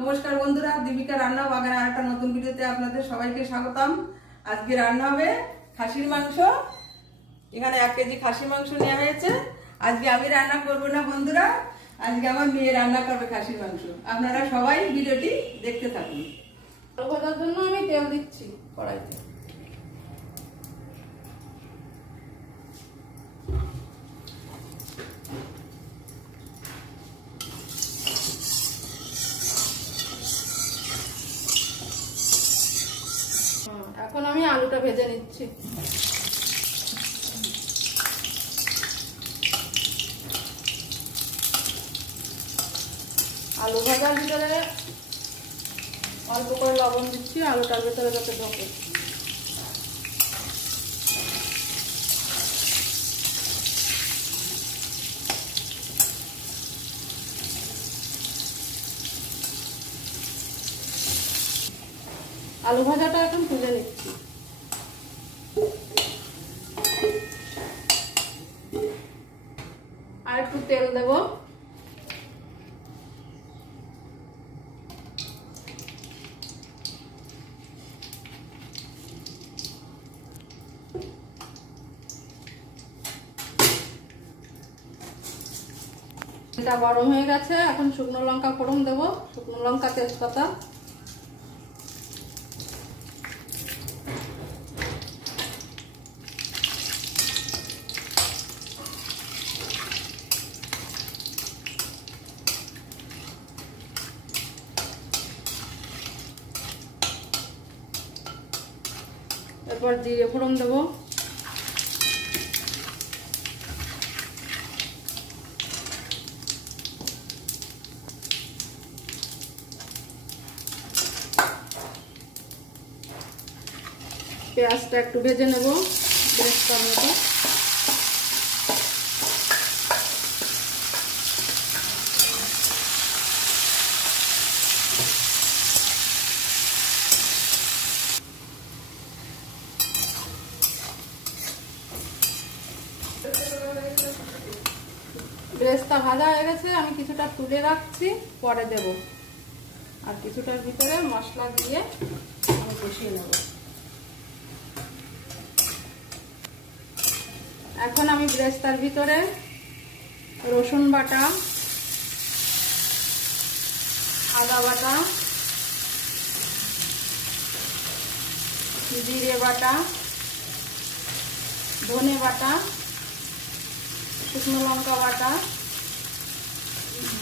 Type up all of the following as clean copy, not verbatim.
নমস্কার বন্ধুরা, দীপিকা রান্না বাগানে আরেকটা নতুন ভিডিওতে আপনাদের সবাইকে স্বাগতম। আজকে রান্না হবে খাসির মাংস। এখানে 1 কেজি খাসির মাংস নেওয়া হয়েছে। আজকে আমি রান্না করব না বন্ধুরা, আজকে আমার মেয়ে রান্না করবে খাসির মাংস। আপনারা সবাই ভিডিওটি দেখতে থাকুন। আলু ভাজার জন্য আমি তেল দিচ্ছি কড়াইতে। এখন আমি আলুটা ভেজে নিচ্ছি। আলু ভাজার ভিতরে অল্প করে লবণ দিচ্ছি, আলুটার ভিতরে যাতে ঢোকে। আলু ভাজাটা এখন তুলে নিচ্ছি। আর একটু তেল দেব। এটা গরম হয়ে গেছে, এখন শুকনো লঙ্কা ফোড়ন দেব। শুকনো লঙ্কা, তেজপাতা, এরপর জিরে ফোড়ন দেব। পেঁয়াজটা একটু ভেজে নেব বেরেস্তার মতো। বেরেস্তা ভাজা হয়ে গেছে, আমি কিছুটা তুলে রাখছি, পরে দেব। আর কিছুটার ভিতরে মশলা দিয়ে আমি কষিয়ে নেব। এখন আমি বেরেস্তার ভিতরে রসুন বাটা, আদা বাটা, জিরে বাটা, ধনে বাটা, শুকনো লঙ্কা বাটা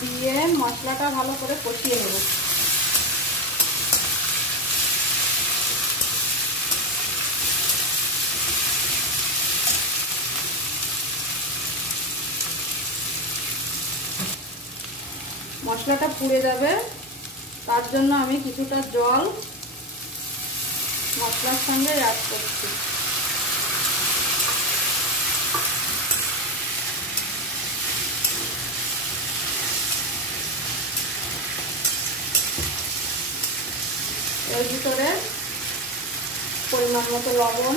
দিয়ে মশলাটা ভালো করে কষিয়ে নেব। মশলাটা পুড়ে যাবে, তার জন্য আমি কিছুটা জল মশলার সঙ্গে অ্যাড করছি। এর ভিতরে পরিমাণ মতো লবণ,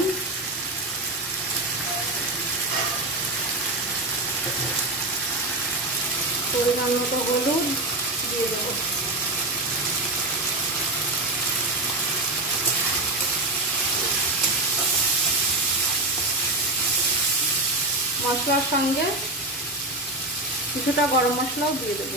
পরিমাণ মতো হলুদ দিয়ে দেব। মশলার সঙ্গে কিছুটা গরম মশলাও দিয়ে দেব।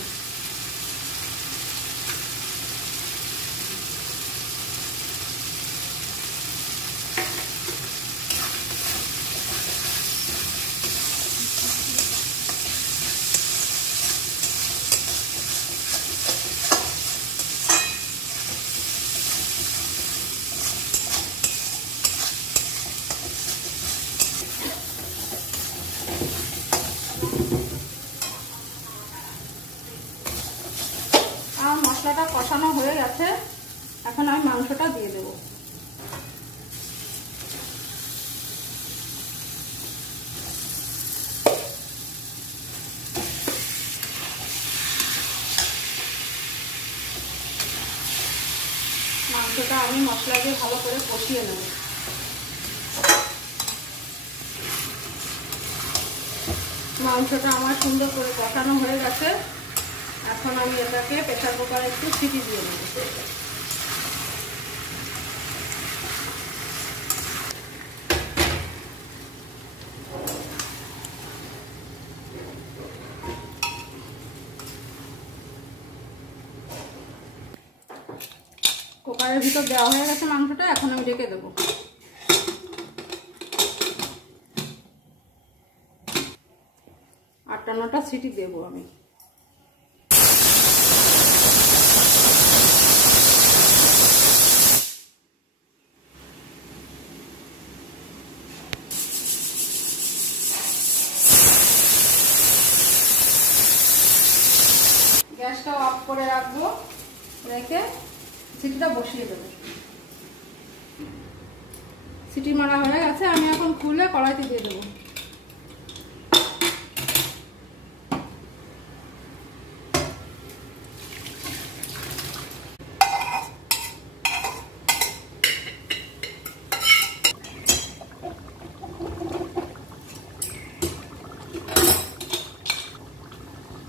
মশলাটা কষানো হয়ে গেছে, এখন আমি মাংসটা দিয়ে দেব। মাংসটা আমি মশলা দিয়ে ভালো করে কষিয়ে নেব। মাংসটা আমার সুন্দর করে কষানো হয়ে গেছে, এখন আমি এটাকে প্রেসার কুকারে একটু সিটি দিয়ে দেবো। কুকারের ভিতর দেওয়া হয়ে গেছে মাংসটা, এখন আমি ঢেকে দেবো। 8-9টা সিটি দেবো আমি। গ্যাসটা অফ করে রাখবো, রেখে সিটিটা বসিয়ে দেবো। সিটি মারা হয়ে গেছে, আমি এখন খুলে কড়াইতে দিয়ে দেবো।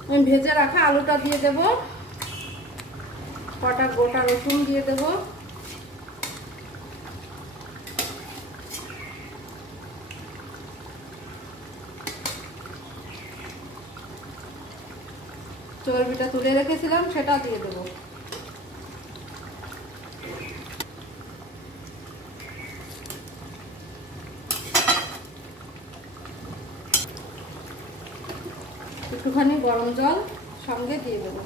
আমি ভেজে রাখা আলুটা দিয়ে দেব, কটা গোটা রসুন দিয়ে দেব, চর্বিটা তুলে রেখেছিলাম সেটা দিয়ে দেব। একটুখানি গরম জল সঙ্গে দিয়ে দেব।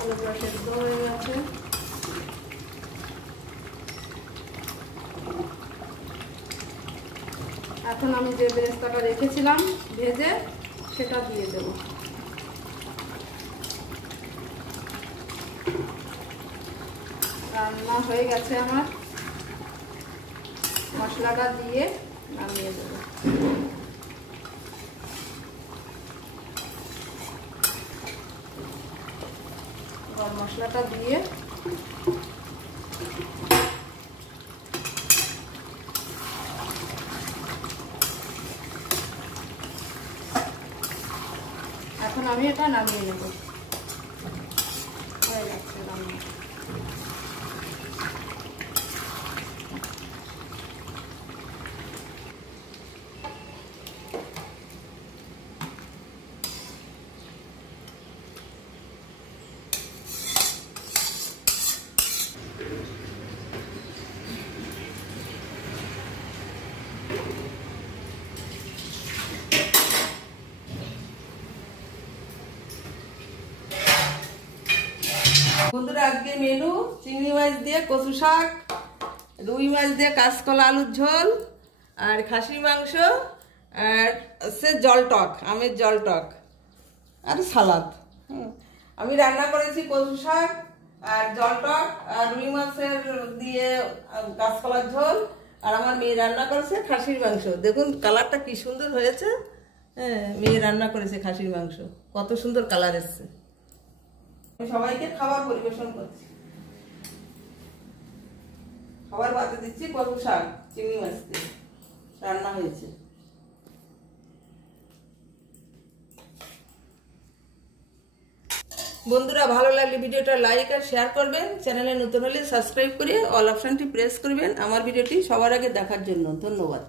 আলুটা সেদ্ধ হয়ে গেছে। এখন আমি যে বেরেস্তাটা রেখেছিলাম ভেজে সেটা দিয়ে দেব। রান্না হয়ে গেছে আমার, মশলাটা দিয়ে নামিয়ে দেব। গরম মশলাটা দিয়ে এখন আমি এটা নামিয়ে নেব। হয়ে যাচ্ছে রান্না। বন্ধুরা, আজকে মেনু চিংড়ি মাছ দিয়ে কচু শাক, রুই মাছ দিয়ে কাঁচকলা আলুর ঝোল, আর খাসির মাংস, আর হচ্ছে জল টক, আমের জল টক, আর সালাদ। আমি রান্না করেছি কচু শাক আর জল টক আর রুই মাছের দিয়ে কাঁচকলার ঝোল, আর আমার মেয়ে রান্না করেছে খাসির মাংস। দেখুন কালারটা কি সুন্দর হয়েছে। হ্যাঁ, মেয়ে রান্না করেছে খাসির মাংস, কত সুন্দর কালার এসছে। সবাইকে খাবার পরিবেশন করছি, খাবার বাতে দিচ্ছি কচু শাক চিংড়ি মাছ দিয়ে রান্না হয়েছে। বন্ধুরা, ভালো লাগলে ভিডিওটা লাইক আর শেয়ার করবেন, চ্যানেলে নতুন হলে সাবস্ক্রাইব করে অল অপশনটি প্রেস করবেন আমার ভিডিওটি সবার আগে দেখার জন্য। ধন্যবাদ।